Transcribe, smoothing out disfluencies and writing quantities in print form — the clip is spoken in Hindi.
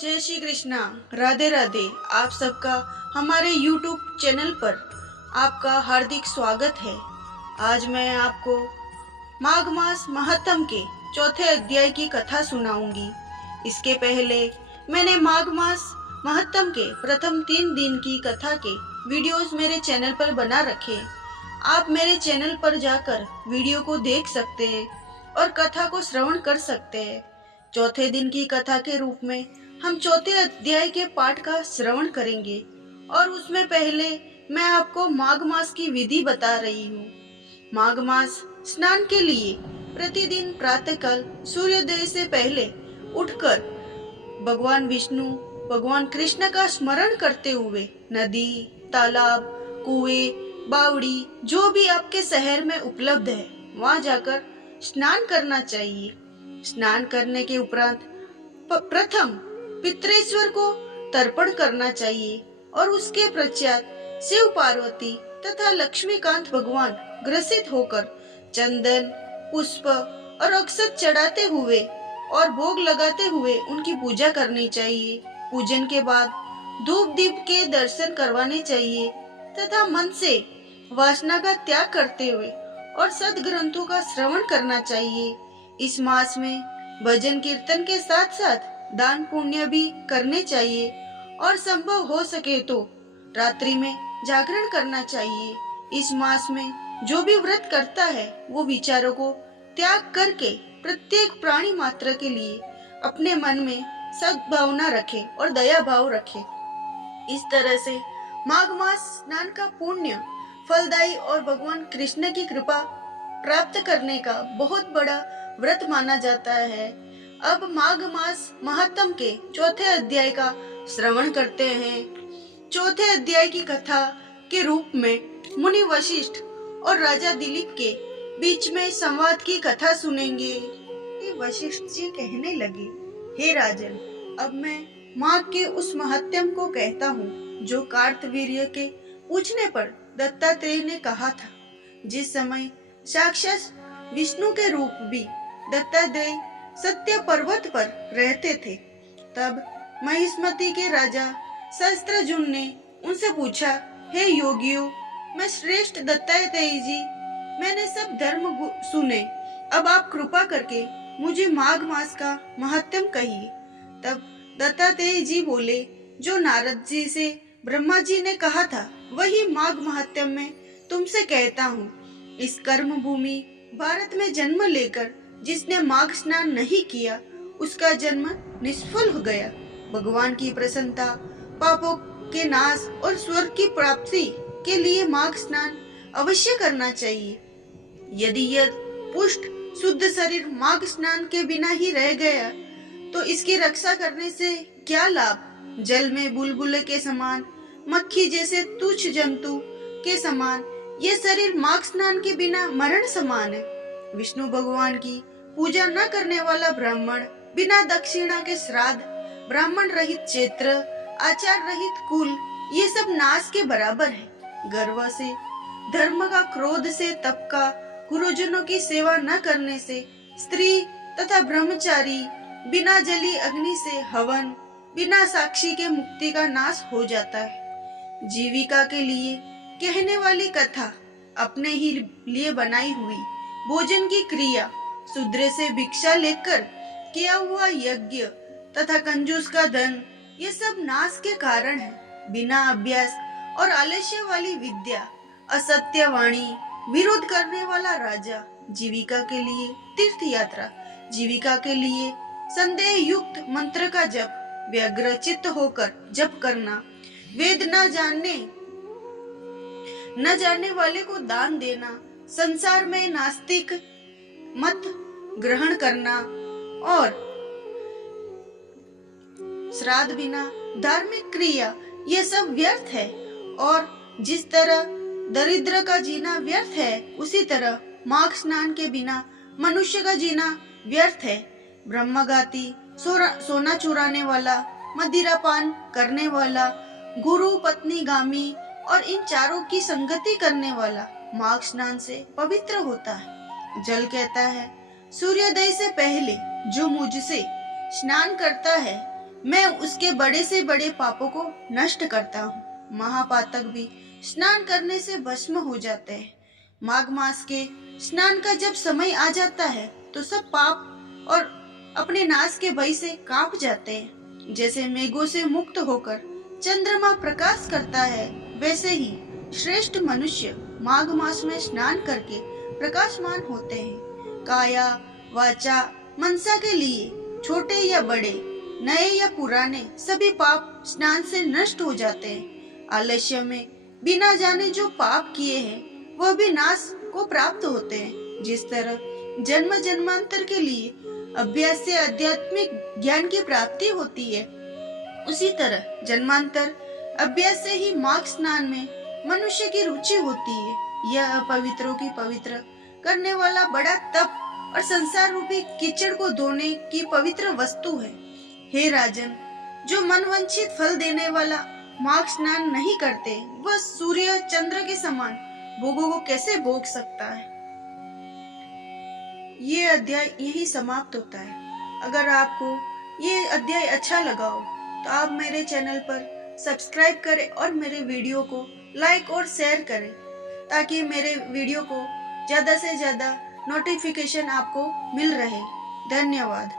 जय श्री कृष्णा। राधे राधे। आप सबका हमारे YouTube चैनल पर आपका हार्दिक स्वागत है। आज मैं आपको माघ मास महात्म के चौथे अध्याय की कथा सुनाऊंगी। इसके पहले मैंने माघ मास महात्म के प्रथम 3 दिन की कथा के वीडियोस मेरे चैनल पर बना रखे हैं। आप मेरे चैनल पर जाकर वीडियो को देख सकते हैं और कथा को श्रवण कर सकते हैं। चौथे दिन की कथा के रूप में हम चौथे अध्याय के पाठ का श्रवण करेंगे और उसमें पहले मैं आपको माघ मास की विधि बता रही हूँ। माघ मास स्नान के लिए प्रतिदिन प्रातःकाल सूर्योदय से पहले उठकर भगवान विष्णु, भगवान कृष्ण का स्मरण करते हुए नदी, तालाब, कुएं, बावड़ी जो भी आपके शहर में उपलब्ध है वहां जाकर स्नान करना चाहिए। स्नान करने के उपरांत प्रथम पितृेश्वर को तर्पण करना चाहिए और उसके पश्चात शिव पार्वती तथा लक्ष्मीकांत भगवान ग्रसित होकर चंदन, पुष्प और अक्षत चढ़ाते हुए और भोग लगाते हुए उनकी पूजा करनी चाहिए। पूजन के बाद धूप दीप के दर्शन करवाने चाहिए तथा मन से वासना का त्याग करते हुए और सद्ग्रंथों का श्रवण करना चाहिए। इस मास में भजन कीर्तन के साथ साथ दान पुण्य भी करने चाहिए और संभव हो सके तो रात्रि में जागरण करना चाहिए। इस मास में जो भी व्रत करता है वो विचारों को त्याग करके प्रत्येक प्राणी मात्र के लिए अपने मन में सद्भावना रखे और दया भाव रखे। इस तरह से माघ मास स्नान का पुण्य फलदायी और भगवान कृष्ण की कृपा प्राप्त करने का बहुत बड़ा व्रत माना जाता है। अब माघ मास महात्म के चौथे अध्याय का श्रवण करते हैं। चौथे अध्याय की कथा के रूप में मुनि वशिष्ठ और राजा दिलीप के बीच में संवाद की कथा सुनेंगे। वशिष्ठ जी कहने लगे, हे राजन, अब मैं माघ के उस महात्म को कहता हूँ जो कार्तवीर्य के पूछने पर दत्तात्रेय ने कहा था। जिस समय साक्षात विष्णु के रूप भी दत्तात्रेय सत्य पर्वत पर रहते थे, तब महिष्मति के राजा सहस्त्रजुम्न ने उनसे पूछा, हे योगियों, मैं श्रेष्ठ दत्तात्रेय जी, मैंने सब धर्म सुने, अब आप कृपा करके मुझे माघ मास का महात्म कहिए। तब दत्तात्रेय जी बोले, जो नारद जी से ब्रह्मा जी ने कहा था वही माघ महात्म में तुमसे कहता हूँ। इस कर्म भूमि भारत में जन्म लेकर जिसने माघ स्नान नहीं किया उसका जन्म निष्फल हो गया। भगवान की प्रसन्नता, पापों के नाश और स्वर्ग की प्राप्ति के लिए माघ स्नान अवश्य करना चाहिए। यदि यह पुष्ट शुद्ध शरीर माघ स्नान के बिना ही रह गया तो इसकी रक्षा करने से क्या लाभ। जल में बुलबुले के समान, मक्खी जैसे तुच्छ जंतु के समान ये शरीर माघ स्नान के बिना मरण समान है। विष्णु भगवान की पूजा न करने वाला ब्राह्मण, बिना दक्षिणा के श्राद्ध, ब्राह्मण रहित क्षेत्र, आचार रहित कुल, ये सब नाश के बराबर है। गर्व से, धर्म का, क्रोध से, तप का, गुरुजनों की सेवा न करने से, स्त्री तथा ब्रह्मचारी, बिना जली अग्नि से हवन, बिना साक्षी के मुक्ति का नाश हो जाता है। जीविका के लिए कहने वाली कथा, अपने ही लिए बनाई हुई भोजन की क्रिया, शूद्र से भिक्षा लेकर किया हुआ यज्ञ तथा कंजूस का धन, ये सब नाश के कारण है। बिना अभ्यास और आलस्य वाली विद्या, असत्य वाणी, विरोध करने वाला राजा, जीविका के लिए तीर्थ यात्रा, जीविका के लिए संदेह युक्त मंत्र का जप, व्यग्र चित्त होकर जप करना, वेद न जानने वाले को दान देना, संसार में नास्तिक मत ग्रहण करना और श्राद्ध बिना धार्मिक क्रिया, ये सब व्यर्थ है। और जिस तरह दरिद्र का जीना व्यर्थ है उसी तरह माघ स्नान के बिना मनुष्य का जीना व्यर्थ है। ब्रह्मघाती, सोना चुराने वाला, मदिरापान करने वाला, गुरु पत्नी गामी और इन चारों की संगति करने वाला माघ स्नान से पवित्र होता है। जल कहता है, सूर्योदय से पहले जो मुझसे स्नान करता है मैं उसके बड़े से बड़े पापों को नष्ट करता हूँ। महापातक भी स्नान करने से भस्म हो जाते हैं। माघ मास के स्नान का जब समय आ जाता है तो सब पाप और अपने नाश के भय से कांप जाते हैं। जैसे मेघों से मुक्त होकर चंद्रमा प्रकाश करता है, वैसे ही श्रेष्ठ मनुष्य माघ मास में स्नान करके प्रकाशमान होते हैं। काया वाचा मनसा के लिए छोटे या बड़े, नए या पुराने सभी पाप स्नान से नष्ट हो जाते हैं। आलस्य में बिना जाने जो पाप किए हैं वह भी नाश को प्राप्त होते हैं। जिस तरह जन्म जन्मांतर के लिए अभ्यास से आध्यात्मिक ज्ञान की प्राप्ति होती है, उसी तरह जन्मांतर अभ्यास से ही माघ स्नान में मनुष्य की रुचि होती है। यह अपवित्रों की पवित्र करने वाला बड़ा तप और संसार रूपी कीचड़ को धोने की पवित्र वस्तु है। हे राजन, जो मनवांछित फल देने वाला माघ स्नान नहीं करते, वह सूर्य चंद्र के समान भोगों को कैसे भोग सकता है। ये अध्याय यही समाप्त होता है। अगर आपको ये अध्याय अच्छा लगा हो तो आप मेरे चैनल पर सब्सक्राइब करें और मेरे वीडियो को लाइक और शेयर करें, ताकि मेरे वीडियो को ज्यादा से ज्यादा नोटिफिकेशन आपको मिल रहे। धन्यवाद।